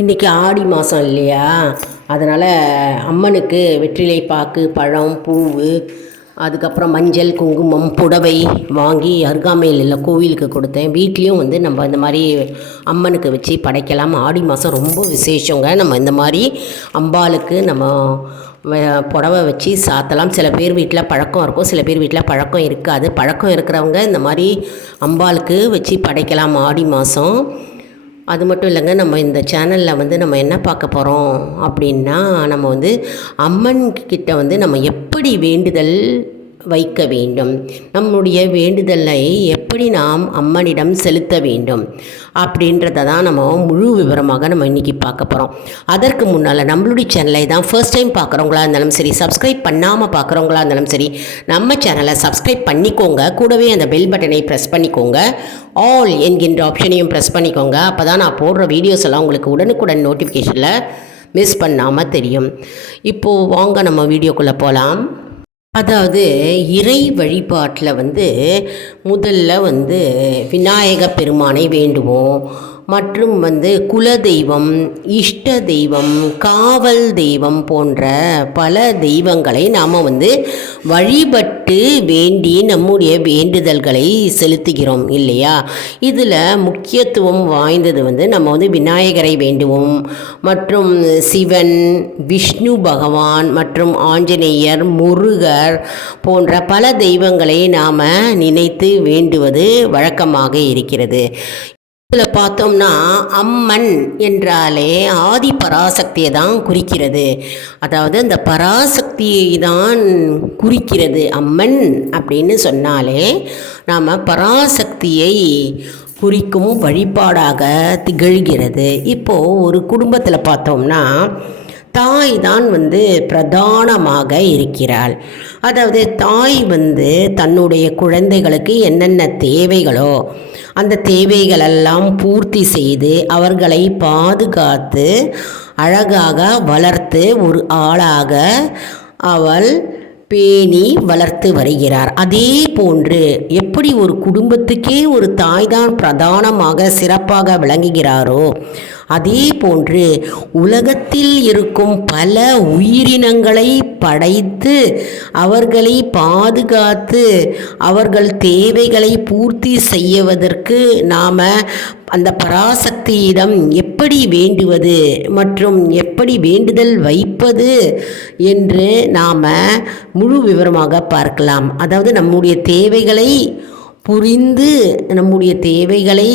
இன்றைக்கி ஆடி மாதம் இல்லையா, அதனால் அம்மனுக்கு வெற்றிலை பாக்கு, பழம், பூவு, அதுக்கப்புறம் மஞ்சள், குங்குமம், புடவை வாங்கி அருகாமையில் இல்லை கோவிலுக்கு கொடுத்தேன். வீட்லேயும் நம்ம இந்த மாதிரி அம்மனுக்கு வச்சு படைக்கலாம். ஆடி மாதம் ரொம்ப விசேஷங்க. நம்ம இந்த மாதிரி அம்பாளுக்கு நம்ம புடவை வச்சு சாத்தலாம். சில பேர் வீட்டில் பழக்கம் இருக்கும், சில பேர் வீட்டில் பழக்கம் இருக்காது. பழக்கம் இருக்கிறவங்க இந்த மாதிரி அம்பாளுக்கு வச்சு படைக்கலாம் ஆடி மாதம். அது மட்டும் இல்லைங்க, நம்ம இந்த சேனலில் நம்ம என்ன பார்க்க போகிறோம் அப்படின்னா, நம்ம அம்மன் கிட்ட நம்ம எப்படி வேண்டுதல் வைக்க வேண்டும், நம்முடைய வேண்டுதலை எப்படி நாம் அம்மனிடம் செலுத்த வேண்டும் அப்படின்றத தான் நம்ம முழு விவரமாக நம்ம இன்றைக்கி பார்க்க போகிறோம். அதற்கு முன்னால் நம்மளுடைய சேனலை தான் ஃபர்ஸ்ட் டைம் பார்க்குறவங்களா இருந்தாலும் சரி, சப்ஸ்கிரைப் பண்ணாமல் பார்க்குறவங்களா இருந்தாலும் சரி, நம்ம சேனலை சப்ஸ்கிரைப் பண்ணிக்கோங்க. கூடவே அந்த பெல் பட்டனை ப்ரெஸ் பண்ணிக்கோங்க. ஆல் என்கின்ற ஆப்ஷனையும் ப்ரெஸ் பண்ணிக்கோங்க. அப்போ தான் நான் போடுற வீடியோஸ் எல்லாம் உங்களுக்கு உடனுக்குடன் நோட்டிஃபிகேஷனில் மிஸ் பண்ணாமல் தெரியும். இப்போது வாங்க நம்ம வீடியோக்குள்ளே போகலாம். அதாவது இறை வழிபாட்டில் முதல்ல விநாயக பெருமானை வேண்டுவோம். மற்றும் குலதெய்வம், இஷ்ட தெய்வம், காவல் தெய்வம் போன்ற பல தெய்வங்களை நாம் வழிபட்டு வேண்டி நம்முடைய வேண்டுதல்களை செலுத்துகிறோம் இல்லையா. இதில் முக்கியத்துவம் வாய்ந்தது நம்ம விநாயகரை வேண்டுவோம். மற்றும் சிவன், விஷ்ணு பகவான் மற்றும் ஆஞ்சநேயர், முருகர் போன்ற பல தெய்வங்களை நாம் நினைத்து வேண்டுவது வழக்கமாக இருக்கிறது. இதில் பார்த்தோம்னா அம்மன் என்றாலே ஆதி பராசக்தியை தான் குறிக்கிறது. அதாவது அந்த பராசக்தியை தான் குறிக்கிறது. அம்மன் அப்படின்னு சொன்னாலே நாம் பராசக்தியை குறிக்கும் வழிபாடாக திகழ்கிறது. இப்போது ஒரு குடும்பத்தில் பார்த்தோம்னா தாய் தான் பிரதானமாக இருக்கிறாள். அதாவது தாய் தன்னுடைய குழந்தைகளுக்கு என்னென்ன தேவைகளோ அந்த தேவைகளெல்லாம் பூர்த்தி செய்து அவர்களை பாதுகாத்து அழகாக வளர்த்து ஒரு ஆளாக அவள் பேணி வளர்த்து வருகிறார். அதே போன்று எப்படி ஒரு குடும்பத்துக்கே ஒரு தாய்தான் பிரதானமாக சிறப்பாக விளங்குகிறாரோ, அதே போன்று உலகத்தில் இருக்கும் பல உயிரினங்களை படைத்து அவர்களை பாதுகாத்து அவர்கள் தேவைகளை பூர்த்தி செய்வதற்கு நாம் அந்த பராசக்தியிடம் எப்படி வேண்டுவது மற்றும் எப்படி வேண்டுதல் வைப்பது என்று நாம் முழு விவரமாக பார்க்கலாம். அதாவது நம்முடைய தேவைகளை புரிந்து நம்முடைய தேவைகளை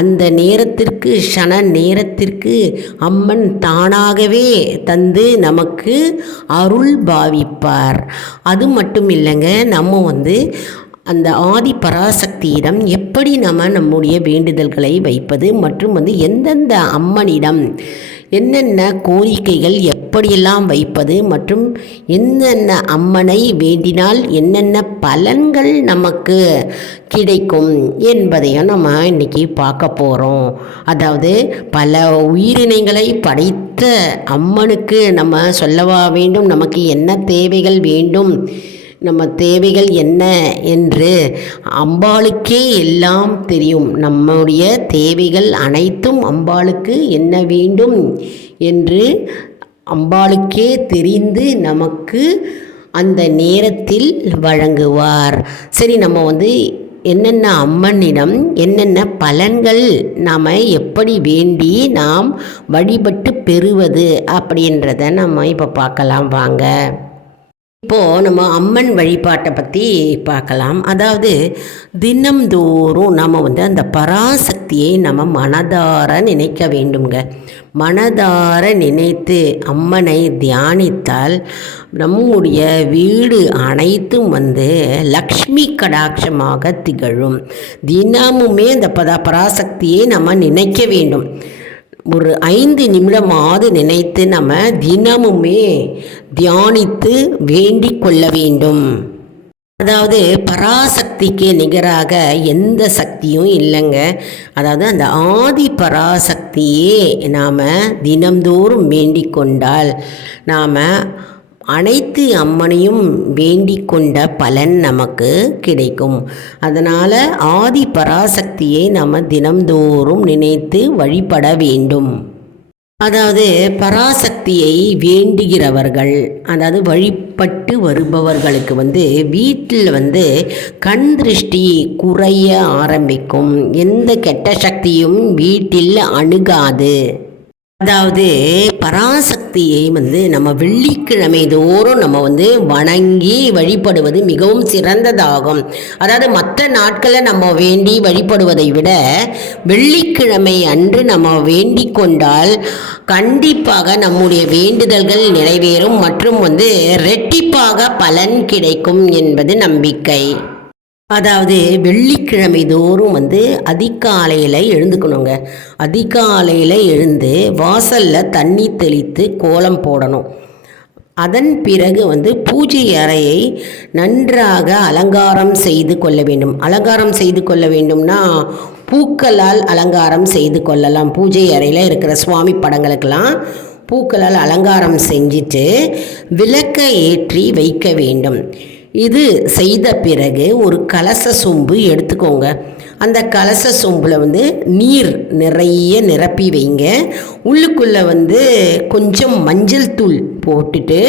அந்த நேரத்திற்கு க்ஷண நேரத்திற்கு அம்மன் தானாகவே தந்து நமக்கு அருள் பாவிப்பார். அது மட்டும் இல்லைங்க, நம்ம அந்த ஆதி பராசக்தியிடம் எப்படி நம்முடைய வேண்டுதல்களை வைப்பது மற்றும் எந்தெந்த அம்மனிடம் என்னென்ன கோரிக்கைகள் எப்படியெல்லாம் வைப்பது மற்றும் என்னென்ன அம்மனை வேண்டினால் என்னென்ன பலன்கள் நமக்கு கிடைக்கும் என்பதையும் நம்ம இன்றைக்கி பார்க்க போகிறோம். அதாவது பல உயிரினங்களை படைத்த அம்மனுக்கு நம்ம சொல்லவா வேண்டும் நமக்கு என்ன தேவைகள் வேண்டும், நம்ம தேவைகள் என்ன என்று அம்பாளுக்கே எல்லாம் தெரியும். நம்முடைய தேவைகள் அனைத்தும் அம்பாளுக்கு என்ன வேண்டும் என்று அம்பாளுக்கே தெரிந்து நமக்கு அந்த நேரத்தில் வழங்குவார். சரி, நம்ம என்னென்ன அம்மனிடம் என்னென்ன பலன்கள் நாம் எப்படி வேண்டி நாம் வழிபட்டு பெறுவது அப்படின்றத நம்ம இப்போ பார்க்கலாம் வாங்க. இப்போது நம்ம அம்மன் வழிபாட்டை பற்றி பார்க்கலாம். அதாவது தினம்தோறும் நம்ம அந்த பராசக்தியை நம்ம மனதார நினைக்க வேண்டுங்க. மனதார நினைத்து அம்மனை தியானித்தால் நம்முடைய வீடு அனைத்தும் லக்ஷ்மி கடாட்சமாக திகழும். தினமுமே அந்த பராசக்தியை நம்ம நினைக்க வேண்டும். ஒரு 5 நிமிடமாவது நினைத்து நம்ம தினமுமே தியானித்து வேண்டிக் கொள்ள வேண்டும். அதாவது பராசக்திக்கு நிகராக எந்த சக்தியும் இல்லைங்க. அதாவது அந்த ஆதி பராசக்தியே நாம் தினம்தோறும் வேண்டிக் கொண்டால் நாம் அனைத்து அம்மனையும் வேண்டிக் கொண்ட பலன் நமக்கு கிடைக்கும். அதனால் ஆதி பராசக்தியை நாம் தினம்தோறும் நினைத்து வழிபட வேண்டும். அதாவது பராசக்தியை வேண்டுகிறவர்கள், அதாவது வழிபட்டு வருபவர்களுக்கு வீட்டில் கண் திருஷ்டி குறைய ஆரம்பிக்கும். எந்த கெட்ட சக்தியும் வீட்டில் அணுகாது. அதாவது பராசக்தியை நம்ம வெள்ளிக்கிழமை தோறும் நம்ம வணங்கி வழிபடுவது மிகவும் சிறந்ததாகும். அதாவது மற்ற நாட்களில் நம்ம வேண்டி வழிபடுவதை விட வெள்ளிக்கிழமை அன்று நம்ம வேண்டிக் கொண்டால் கண்டிப்பாக நம்முடைய வேண்டுதல்கள் நிறைவேறும் மற்றும் ரெட்டிப்பாக பலன் கிடைக்கும் என்பது நம்பிக்கை. அதாவது வெள்ளிக்கிழமை தோறும் அதிகாலையில் எழுந்துக்கணுங்க. அதிகாலையில் எழுந்து வாசலில் தண்ணி தெளித்து கோலம் போடணும். அதன் பிறகு பூஜை அறையை நன்றாக அலங்காரம் செய்து கொள்ள வேண்டும். அலங்காரம் செய்து கொள்ள வேண்டும்னா பூக்களால் அலங்காரம் செய்து கொள்ளலாம். பூஜை அறையில் இருக்கிற சுவாமி படங்களுக்கெல்லாம் பூக்களால் அலங்காரம் செஞ்சுட்டு விளக்கை ஏற்றி வைக்க வேண்டும். இது செய்த பிறகு ஒரு கலச சொம்பு எடுத்துக்கோங்க. அந்த கலச சொம்பில் நீர் நிறைய நிரப்பி வைங்க. உள்ளுக்குள்ளே கொஞ்சம் மஞ்சள் தூள் போட்டுட்டு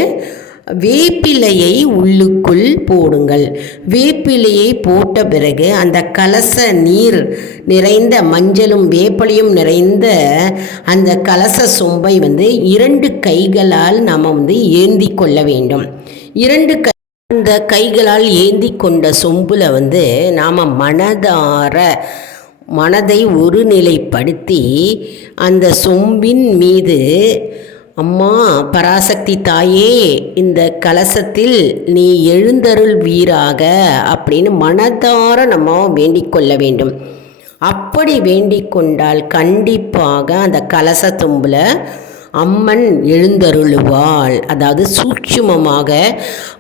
வேப்பிலையை உள்ளுக்குள் போடுங்கள். வேப்பிலையை போட்ட பிறகு அந்த கலச நீர் நிறைந்த மஞ்சளும் வேப்பிலையும் நிறைந்த அந்த கலச சொம்பை 2 கைகளால் நாம் ஏந்தி கொள்ள வேண்டும். 2 அந்த கைகளால் ஏந்தி கொண்ட சொம்பில் நாம் மனதை ஒருநிலைப்படுத்தி அந்த சொம்பின் மீது, அம்மா பராசக்தி தாயே, இந்த கலசத்தில் நீ எழுந்தருள் வீராக அப்படின்னு மனதார நம்ம வேண்டிக் கொள்ள வேண்டும். அப்படி வேண்டிக் கொண்டால் கண்டிப்பாக அந்த கலச சொம்பில் அம்மன் எழுந்தருளுவாள். அதாவது சூட்சுமமாக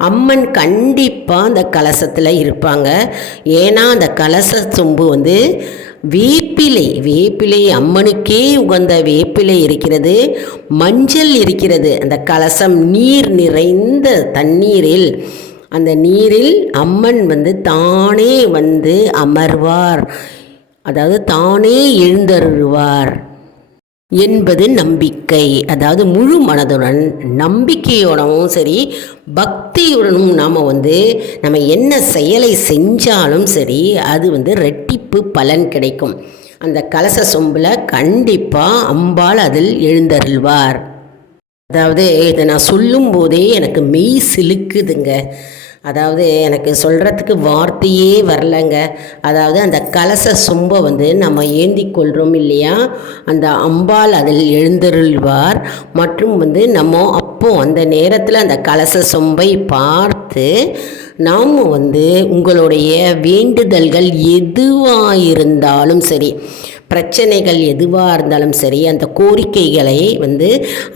அம்மன் கண்டிப்பாக அந்த கலசத்தில் இருப்பாங்க. ஏன்னா அந்த கலச சொம்பு வேப்பிலை அம்மனுக்கே உகந்த வேப்பிலை இருக்கிறது, மஞ்சள் இருக்கிறது. அந்த கலசம் நீர் நிறைந்த தண்ணீரில், அந்த நீரில் அம்மன் தானே அமர்வார், அதாவது தானே எழுந்தருள்வார் என்பது நம்பிக்கை. அதாவது முழு மனதுடன் நம்பிக்கையோடவும் சரி பக்தியுடனும் நாம் நம்ம என்ன செயலை செஞ்சாலும் சரி அது ரெட்டிப்பு பலன் கிடைக்கும். அந்த கலச சொம்பில் கண்டிப்பாக அம்பாள் அதில் எழுந்தருள்வார். அதாவது இதை நான் சொல்லும் போதே எனக்கு மெய் சிலுக்குதுங்க. அதாவது எனக்கு சொல்கிறதுக்கு வார்த்தையே வரலைங்க. அதாவது அந்த கலச சொம்பை நம்ம ஏந்தி கொள்கிறோம் இல்லையா, அந்த அம்பாள் அதில் எழுந்தருள்வார். மற்றும் நம்ம அப்போது அந்த நேரத்தில் அந்த கலச சொம்பை பார்த்து நாம் உங்களுடைய வேண்டுதல்கள் எதுவாக இருந்தாலும் சரி, பிரச்சனைகள் எதுவாக இருந்தாலும் சரி, அந்த கோரிக்கைகளை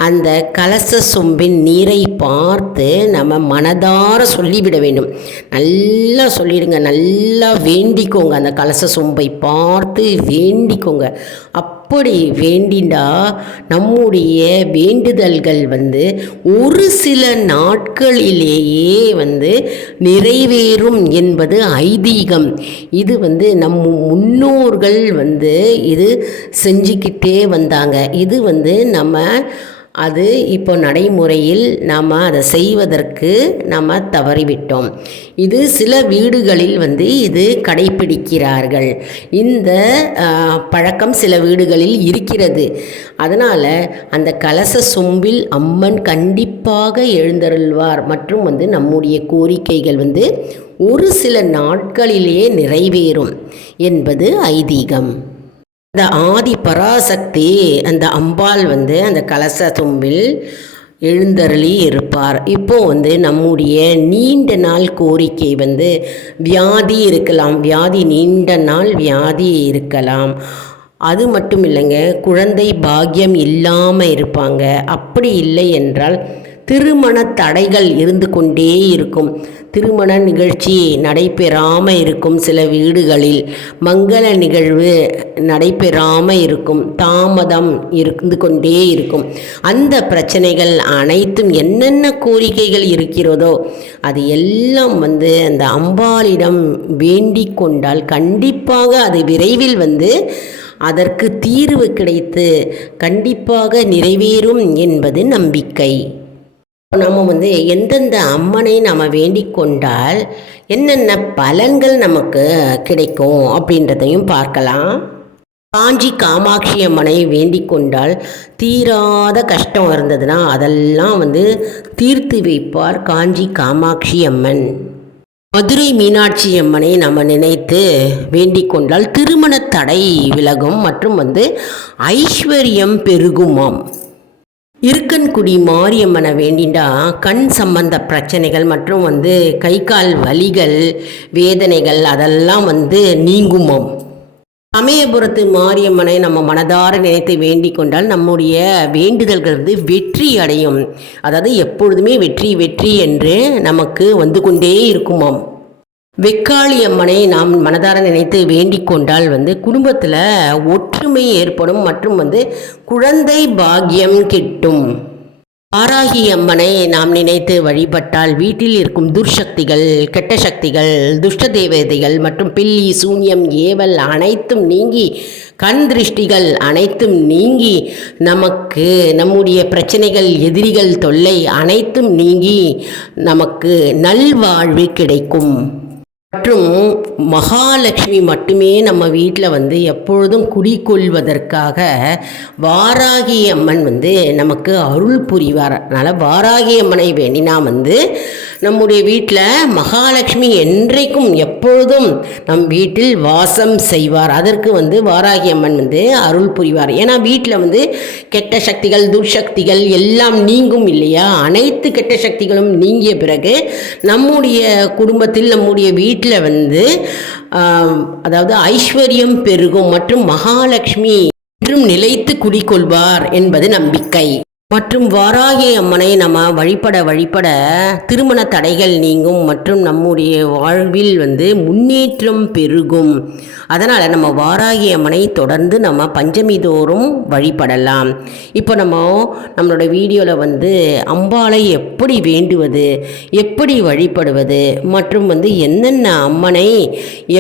அந்த கலச சொம்பின் நீரை பார்த்து நம்ம மனதார சொல்லிவிட வேண்டும். நல்லா சொல்லிடுங்க, நல்லா வேண்டிக்கோங்க. அந்த கலச சொம்பை பார்த்து வேண்டிக்கோங்க. அப்படி வேண்டிண்டா நம்முடைய வேண்டுதல்கள் ஒரு சில நாட்களிலேயே நிறைவேறும் என்பது ஐதீகம். இது நம் முன்னோர்கள் இது செஞ்சுக்கிட்டே வந்தாங்க. இது நம்ம அது இப்போ நடைமுறையில் நாம் அதை செய்வதற்கு நாம் தவறிவிட்டோம். இது சில வீடுகளில் இது கடைப்பிடிக்கிறார்கள். இந்த பழக்கம் சில வீடுகளில் இருக்கிறது. அதனால் அந்த கலச சொம்பில் அம்மன் கண்டிப்பாக எழுந்தருள்வார். மற்றும் நம்முடைய கோரிக்கைகள் ஒரு சில நாட்களிலேயே நிறைவேறும் என்பது ஐதீகம். அந்த ஆதி பராசக்தி அந்த அம்பாள் அந்த கலச சொம்பில் எழுந்தருளி இருப்பார். இப்போது நம்முடைய நீண்ட நாள் கோரிக்கை வியாதி இருக்கலாம், நீண்ட நாள் வியாதி இருக்கலாம். அது மட்டும் இல்லைங்க, குழந்தை பாக்கியம் இல்லாமல் இருப்பாங்க. அப்படி இல்லை என்றால் திருமண தடைகள் இருந்து கொண்டே இருக்கும். திருமண நிகழ்ச்சி நடைபெறாமல் இருக்கும். சில வீடுகளில் மங்கள நிகழ்வு நடைபெறாமல் இருக்கும். தாமதம் இருந்து கொண்டே இருக்கும். அந்த பிரச்சனைகள் அனைத்தும் என்னென்ன கோரிக்கைகள் இருக்கிறதோ அது எல்லாம் அந்த அம்பாளிடம் வேண்டிக் கொண்டால் கண்டிப்பாக அது விரைவில் அதற்கு தீர்வு கிடைத்து கண்டிப்பாக நிறைவேறும் என்பது நம்பிக்கை. நம்ம எந்தெந்த அம்மனை நம்ம வேண்டிக் கொண்டால் என்னென்ன பலன்கள் நமக்கு கிடைக்கும் அப்படின்றதையும் பார்க்கலாம். காஞ்சி காமாட்சி அம்மனை வேண்டிக் கொண்டால் தீராத கஷ்டம் இருந்ததுன்னா அதெல்லாம் தீர்த்து வைப்பார் காஞ்சி காமாட்சி அம்மன். மதுரை மீனாட்சி அம்மனை நம்ம நினைத்து வேண்டிக் கொண்டால் திருமண தடை விலகும் மற்றும் ஐஸ்வர்யம் பெருகுமாம். இருக்கன்குடி மாரியம்மனை வேண்டிண்டா கண் சம்பந்த பிரச்சனைகள் மற்றும் கை கால் வலிகள் வேதனைகள் அதெல்லாம் நீங்குமாம். சமயபுரத்து மாரியம்மனை நம்ம மனதார நினைத்து வேண்டிக் கொண்டால் நம்முடைய வேண்டுதல்கள் வெற்றி அடையும். அதாவது எப்பொழுதுமே வெற்றி வெற்றி என்று நமக்கு கொண்டே இருக்குமாம். வெக்காளி அம்மனை நாம் மனதார நினைத்து வேண்டிக் கொண்டால் குடும்பத்தில் ஒற்றுமை ஏற்படும் மற்றும் குழந்தை பாக்கியம் கிட்டும். வாராகி அம்மனை நாம் நினைத்து வழிபட்டால் வீட்டில் இருக்கும் துர்சக்திகள், கெட்ட சக்திகள், துஷ்ட தேவதைகள் மற்றும் பில்லி சூன்யம் ஏவல் அனைத்தும் நீங்கி கண் திருஷ்டிகள் அனைத்தும் நீங்கி நமக்கு நம்முடைய பிரச்சனைகள் எதிரிகள் தொல்லை அனைத்தும் நீங்கி நமக்கு நல்வாழ்வு கிடைக்கும். மற்றும் மகாலட்சுமி மட்டுமே நம்ம வீட்டில் எப்பொழுதும் குடிக்கொள்வதற்காக வாராகி அம்மன் நமக்கு அருள் புரிவார். அதனால் வாராகி அம்மனை வேண்டினா நம்முடைய வீட்டில் மகாலட்சுமி என்றைக்கும் எப்பொழுதும் நம் வீட்டில் வாசம் செய்வார். அதற்கு வாராகி அம்மன் அருள் புரிவார். ஏன்னா வீட்டில் கெட்ட சக்திகள் துர்சக்திகள் எல்லாம் நீங்கும் இல்லையா? அனைத்து கெட்ட சக்திகளும் நீங்கிய பிறகு நம்முடைய குடும்பத்தில் நம்முடைய வீட்டில் அதாவது ஐஸ்வர்யம் பெருகும் மற்றும் மகாலட்சுமி என்றும் நிலைத்து குடிக்கொள்வார் என்பது நம்பிக்கை. மற்றும் வாராகி அம்மனை நம்ம வழிபட திருமண தடைகள் நீங்கும் மற்றும் நம்முடைய வாழ்வில் முன்னேற்றம் பெருகும். அதனால் நம்ம வாராகி அம்மனை தொடர்ந்து நம்ம பஞ்சமி தோறும் வழிபடலாம். இப்போ நம்மளோட வீடியோவில் அம்பாளை எப்படி வேண்டுவது, எப்படி வழிபடுவது மற்றும் என்னென்ன அம்மனை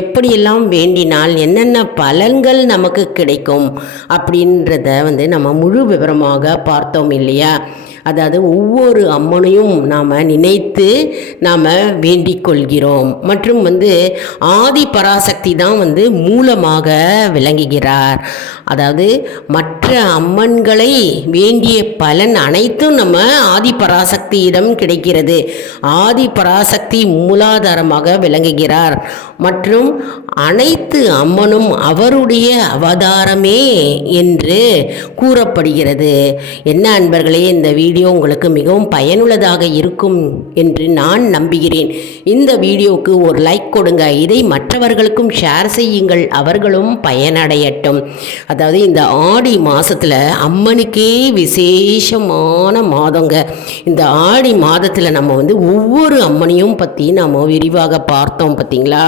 எப்படியெல்லாம் வேண்டினால் என்னென்ன பலன்கள் நமக்கு கிடைக்கும் அப்படின்றத நம்ம முழு விவரமாக பார்த்தோம் இல்லையா? அதாவது ஒவ்வொரு அம்மனையும் நாம் நினைத்து நாம் வேண்டிக் கொள்கிறோம். மற்றும் ஆதி பராசக்தி தான் மூலமாக விளங்குகிறார். அதாவது மற்ற அம்மன்களை வேண்டிய பலன் அனைத்தும் நம்ம ஆதி பராசக்தியிடம் கிடைக்கிறது. ஆதி பராசக்தி மூலாதாரமாக விளங்குகிறார். மற்றும் அனைத்து அம்மனும் அவருடைய அவதாரமே என்று கூறப்படுகிறது. என்ன அன்பர்களே, இந்த வீடியோ உங்களுக்கு மிகவும் பயனுள்ளதாக இருக்கும் என்று நான் நம்புகிறேன். இந்த வீடியோவுக்கு ஒரு லைக் கொடுங்க. இதை மற்றவர்களுக்கும் ஷேர் செய்யுங்கள், அவர்களும் பயனடையட்டும். அதாவது இந்த ஆடி மாதத்தில் அம்மனுக்கே விசேஷமான மாதங்க. இந்த ஆடி மாதத்தில் நம்ம ஒவ்வொரு அம்மனையும் பற்றி நம்ம விரிவாக பார்த்தோம். பார்த்தீங்களா?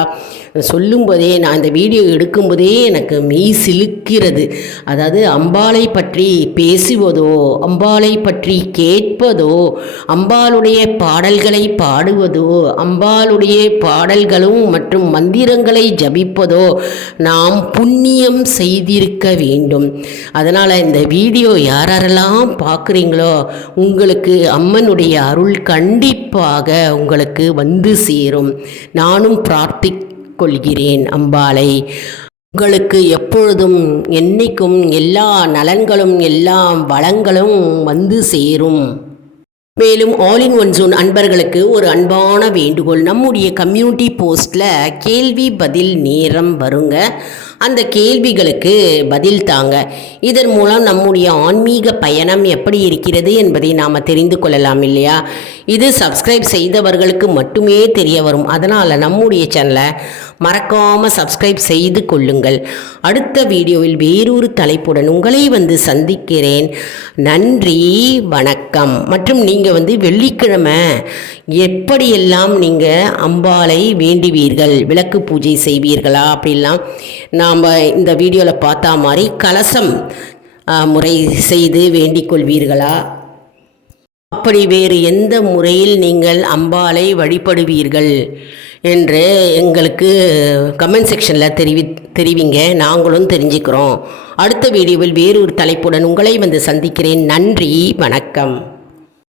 சொல்லும்போதே நான் இந்த வீடியோ எடுக்கும்போதே எனக்கு மெய் சிலுக்கிறது. அதாவது அம்பாளை பற்றி பேசுவதோ, அம்பாளை பற்றி கேட்பதோ, அம்பாளுடைய பாடல்களை பாடுவதோ, அம்பாளுடைய பாடல்களும் மற்றும் மந்திரங்களை ஜபிப்பதோ நாம் புண்ணியம் செய்திருக்க வேண்டும். அதனால் இந்த வீடியோ யாரெல்லாம் பார்க்குறீங்களோ உங்களுக்கு அம்மனுடைய அருள் கண்டிப்பாக உங்களுக்கு சேரும். நானும் கொள்கிறேன் அம்பாளை. உங்களுக்கு எப்பொழுதும் என்னைக்கும் எல்லா நலன்களும் எல்லா வளங்களும் சேரும். மேலும் ஆல் இன் ஒன் ஜோன் அன்பர்களுக்கு ஒரு அன்பான வேண்டுகோள். நம்முடைய கம்யூனிட்டி போஸ்ட்டில் கேள்வி பதில் நேரம் வருங்க. அந்த கேள்விகளுக்கு பதில் தாங்க. இதன் மூலம் நம்முடைய ஆன்மீக பயணம் எப்படி இருக்கிறது என்பதை நாம் தெரிந்து கொள்ளலாம் இல்லையா? இது சப்ஸ்கிரைப் செய்தவர்களுக்கு மட்டுமே தெரிய வரும். அதனால் நம்முடைய சேனலை மறக்காமல் சப்ஸ்கிரைப் செய்து கொள்ளுங்கள். அடுத்த வீடியோவில் வேறொரு தலைப்புடன் உங்களை சந்திக்கிறேன். நன்றி, வணக்கம். மற்றும் நீங்கள் வெள்ளிக்கிழமை எப்படியெல்லாம் நீங்கள் அம்பாளை வேண்டுவீர்கள், விளக்கு பூஜை செய்வீர்களா அப்படிலாம் நாம் இந்த வீடியோவில் பார்த்தா மாதிரி கலசம் முறை செய்து வேண்டிக் கொள்வீர்களா? அப்படி வேறு எந்த முறையில் நீங்கள் அம்பாளை வழிபடுவீர்கள் என்று எங்களுக்கு கமெண்ட் செக்ஷனில் தெரிவிங்க, நாங்களும் தெரிஞ்சுக்கிறோம். அடுத்த வீடியோவில் வேறு ஒரு தலைப்புடன் உங்களை வந்து சந்திக்கிறேன். நன்றி, வணக்கம்.